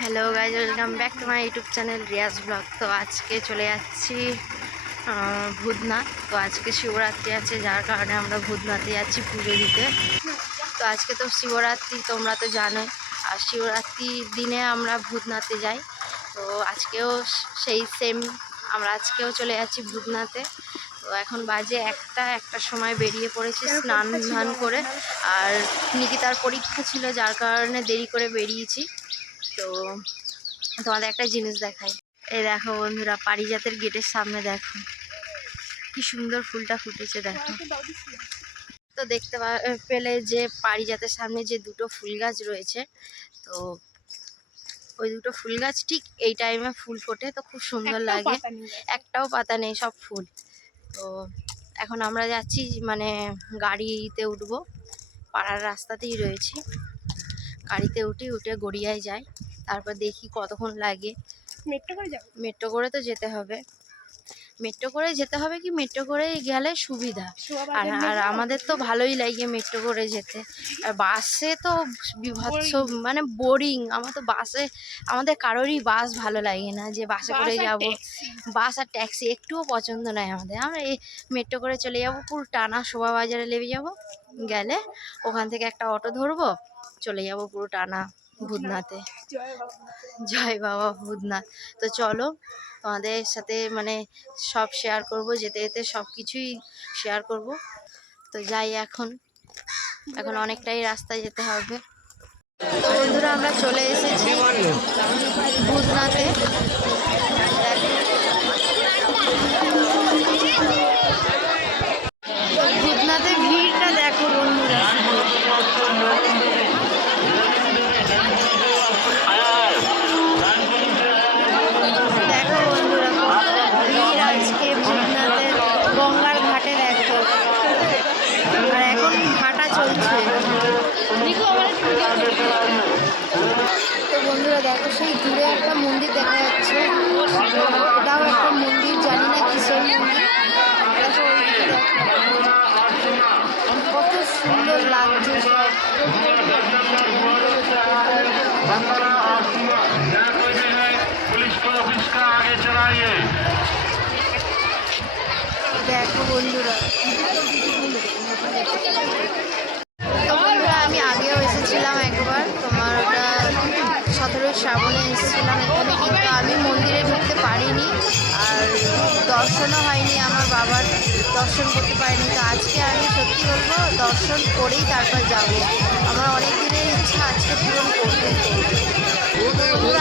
Hello guys welcome back to my YouTube channel Riyaz blog তো আজকে চলে যাচ্ছি ভূতনাথ। তো আজকে শিবরাত্রি আছে, যার কারণে আমরা ভূতনাথে যাচ্ছি পুজো দিতে। তো আজকে তো শিবরাত্রি, তোমরা তো জানোই। আর শিবরাত্রির দিনে আমরা ভূতনাথে যাই। তো আজকেও সেই সেম আমরা আজকেও চলে যাচ্ছি ভূতনাথে। তো এখন বাজে একটা একটা সময় বেরিয়ে পড়েছি স্নান ধান করে। আর নিকিতার পরীক্ষা ছিল, যার কারণে দেরি করে বেরিয়েছি। তো তোমাদের একটা জিনিস দেখাই। এই দেখো বন্ধুরা পারিজাতের গেটের সামনে দেখো। কি সুন্দর ফুলটা ফুটেছে দেখো। তো দেখতে পা- পেলে যে পারিজাতের সামনে যে দুটো ফুল গাছ রয়েছে তো ওই দুটো ফুল গাছ ঠিক এই টাইমে ফুল ফোটে তো খুব সুন্দর লাগে। একটাও পাতা নেই সব ফুল। তো এখন আমরা যাচ্ছি মানে গাড়িতে উঠবো। পাড়ার রাস্তাতেই রয়েছি। গাড়িতে উঠি উঠে গড়িয়ায় যাই। তারপর দেখি কতক্ষণ লাগে। মেট্রো করে যাব? মেট্রো করে তো যেতে হবে। মেট্রো করে যেতে হবে কি? মেট্রো করে গেলে সুবিধা। আর আর আমাদের তো ভালোই লাগে মেট্রো করে যেতে। আর বাসে তো বিভৎস মানে বোরিং আমার তো বাসে আমাদের কারোরই বাস ভালো লাগে না যে বাসে করে যাব। বাস আর ট্যাক্সি একটুও পছন্দ নয় আমাদের। আমরা এই মেট্রো করে চলে যাব পুরো টানা শোভা বাজারে লেগে যাব। গেলে ওখান থেকে একটা অটো ধরবো চলে যাব পুরো টানা ভূতনাথে জয় বাবা ভূতনাথ। তো চলো, তোমাদের সাথে মানে সব শেয়ার করব, যেতে যেতে সব কিছুই শেয়ার করব। তো যাই এখন। এখন অনেকটাই রাস্তায় যেতে হবে। তো বন্ধুরা, আমরা চলে এসেছি ভূতনাথে। করছে তো বন্ধুরা, দেখো, সেই দূরে একটা মন্দির দেখা যাচ্ছে। এটাও একটা মন্দির, জানি না কিসের মন্দির। কত সুন্দর লাগছে দেখো, বন্ধুরা। শ্রাবণে এসেছিলাম এখানে, কিন্তু আমি মন্দিরে ঢুকতে পারিনি আর দর্শনও হয়নি, আমার বাবার দর্শন করতে পারিনি। তো আজকে আমি সত্যি বলব, দর্শন করেই তারপর যাব। আমার অনেক দিনের ইচ্ছা আজকে পূরণ করতে।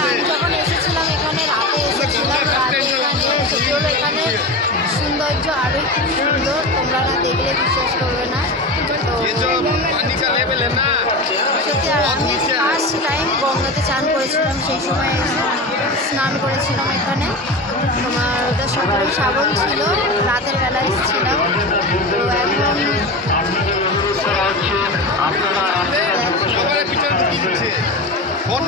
আমি যখন এসেছিলাম, এখানে রাতে এসেছিলাম, রাতে এখানে এখানে সৌন্দর্য আরও খুব সুন্দর, তোমরা না দেখলে বিশ্বাস সেই সময় এসে স্নান করেছিলাম এখানে। তোমার ওটা সকালে শ্রাবণ ছিল রাতের বেলা এসেছিলাম। তো এখন অন্য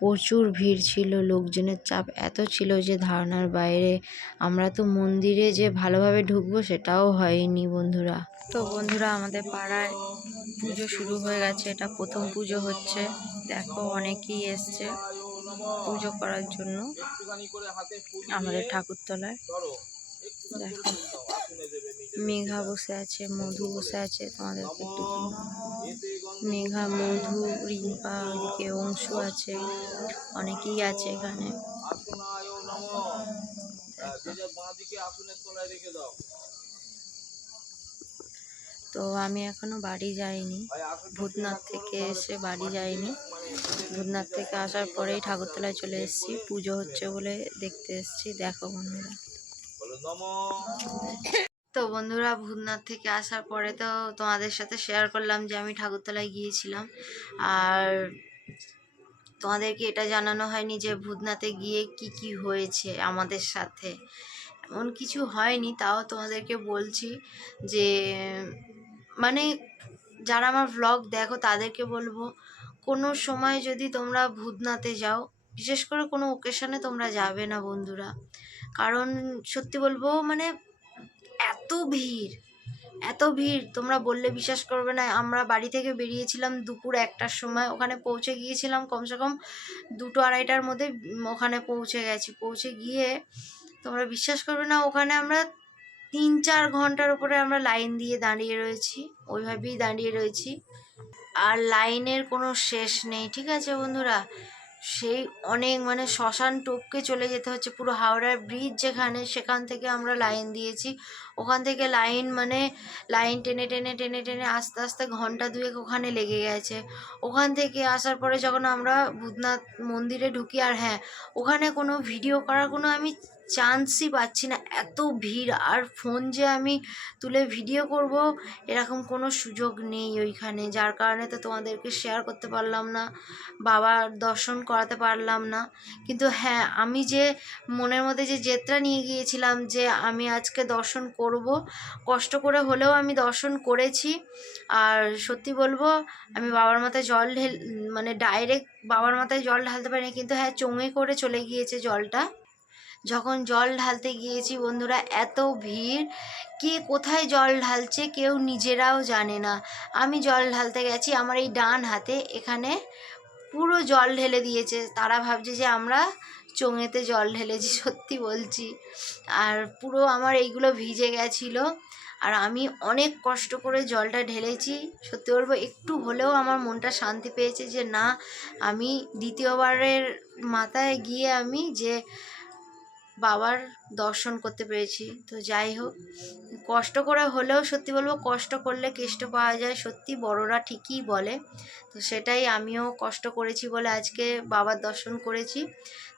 প্রচুর ভিড় ছিল, লোকজনের চাপ এত ছিল যে ধারণার বাইরে। আমরা তো মন্দিরে যে ভালোভাবে ঢুকবো সেটাও হয়নি বন্ধুরা। তো বন্ধুরা, আমাদের পাড়ায় পুজো শুরু হয়ে গেছে, এটা প্রথম পুজো হচ্ছে। দেখো, অনেকেই এসছে পুজো করার জন্য আমাদের ঠাকুরতলায়। দেখো। মেঘা বসে আছে, মধু বসে আছে তোমাদেরকে একটু মেঘা, মধু, রিম্পা ওইদিকে অংশু আছে, অনেকেই আছে এখানে। তো আমি এখনও বাড়ি যাইনি। ভূতনাথ থেকে এসে বাড়ি যাইনি। ভূতনাথ থেকে আসার পরেই ঠাকুরতলায় চলে এসেছি। পুজো হচ্ছে বলে দেখতে এসেছি। দেখো বন্ধুরা। তো বন্ধুরা ভূতনাথ থেকে আসার পরে তো তোমাদের সাথে শেয়ার করলাম যে আমি ঠাকুরতলায় গিয়েছিলাম। আর তোমাদেরকে এটা জানানো হয়নি যে ভূতনাথে গিয়ে কি কি হয়েছে আমাদের সাথে। এমন কিছু হয়নি, তাও তোমাদেরকে বলছি যে মানে যারা আমার ভ্লগ দেখো তাদেরকে বলব, কোনো সময় যদি তোমরা ভূতনাথে যাও, বিশেষ করে কোনো ওকেশনে তোমরা যাবে না বন্ধুরা। কারণ সত্যি বলব মানে এত ভিড় এত ভিড়। তোমরা বললে বিশ্বাস করবে না, আমরা বাড়ি থেকে বেরিয়েছিলাম দুপুর একটার সময়। ওখানে পৌঁছে গিয়েছিলাম কমসে কম দুটো আড়াইটার মধ্যে ওখানে পৌঁছে গেছি। পৌঁছে গিয়ে তোমরা বিশ্বাস করবে না, ওখানে আমরা তিন চার ঘণ্টার উপরে আমরা লাইন দিয়ে দাঁড়িয়ে রয়েছি। ওইভাবেই দাঁড়িয়ে রয়েছি। আর লাইনের কোনো শেষ নেই, ঠিক আছে বন্ধুরা? সেই অনেক মানে শ্মশান টপকে চলে যেতে হচ্ছে, পুরো হাওড়ার ব্রিজ যেখানে, সেখান থেকে আমরা লাইন দিয়েছি। ওখান থেকে লাইন মানে লাইন টেনে টেনে টেনে টেনে আস্তে আস্তে ঘণ্টা দুয়েক ওখানে লেগে গেছে। ওখান থেকে আসার পরে যখন আমরা ভূতনাথ মন্দিরে ঢুকি, আর হ্যাঁ ওখানে কোনো ভিডিও করার কোনো আমি চান্সই পাচ্ছি না। এত ভিড়, আর ফোন যে আমি তুলে ভিডিও করব, এরকম কোনো সুযোগ নেই ওইখানে। যার কারণে তো তোমাদেরকে শেয়ার করতে পারলাম না, বাবার দর্শন করাতে পারলাম না। কিন্তু হ্যাঁ আমি যে মনের মধ্যে যে জেদটা নিয়ে গিয়েছিলাম যে আমি আজকে দর্শন করব, কষ্ট করে হলেও আমি দর্শন করেছি। আর সত্যি বলব, আমি বাবার মাথায় জল ঢেল মানে ডাইরেক্ট বাবার মাথায় জল ঢালতে পারিনি, কিন্তু হ্যাঁ চোঙে করে চলে গিয়েছে জলটা। যখন জল ঢালতে গিয়েছি বন্ধুরা, এত ভিড়। কে কোথায় জল ঢালছে কেউ নিজেরাও জানে না। আমি জল ঢালতে গেছি আমার এই ডান হাতে, এখানে পুরো জল ঢেলে দিয়েছে। তারা ভাবছে যে আমরা চোঙেতে জল ঢেলেছি, সত্যি বলছি। আর পুরো আমার এইগুলো ভিজে গেছিল। আর আমি অনেক কষ্ট করে জলটা ঢেলেছি। সত্যি বলব, একটু হলেও আমার মনটা শান্তি পেয়েছে যে না, আমি দ্বিতীয়বারের মাথায় গিয়ে আমি যে বাবার দর্শন করতে পেরেছি। তো যাই হোক, কষ্ট করে হলেও সত্যি বলব কষ্ট করলে কেষ্ট পাওয়া যায়, সত্যি বড়রা ঠিকই বলে। তো সেটাই আমিও কষ্ট করেছি বলে আজকে বাবার দর্শন করেছি।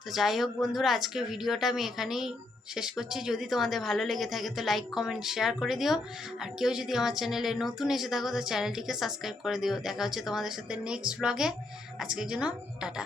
তো যাই হোক বন্ধুরা, আজকে ভিডিওটা আমি এখানেই শেষ করছি। যদি তোমাদের ভালো লেগে থাকে তো লাইক, কমেন্ট, শেয়ার করে দিও। আর কেউ যদি আমার চ্যানেলে নতুন এসে থাকো তো চ্যানেলটিকে সাবস্ক্রাইব করে দিও। দেখা হচ্ছে তোমাদের সাথে নেক্সট ব্লগে আজকের জন্য টাটা।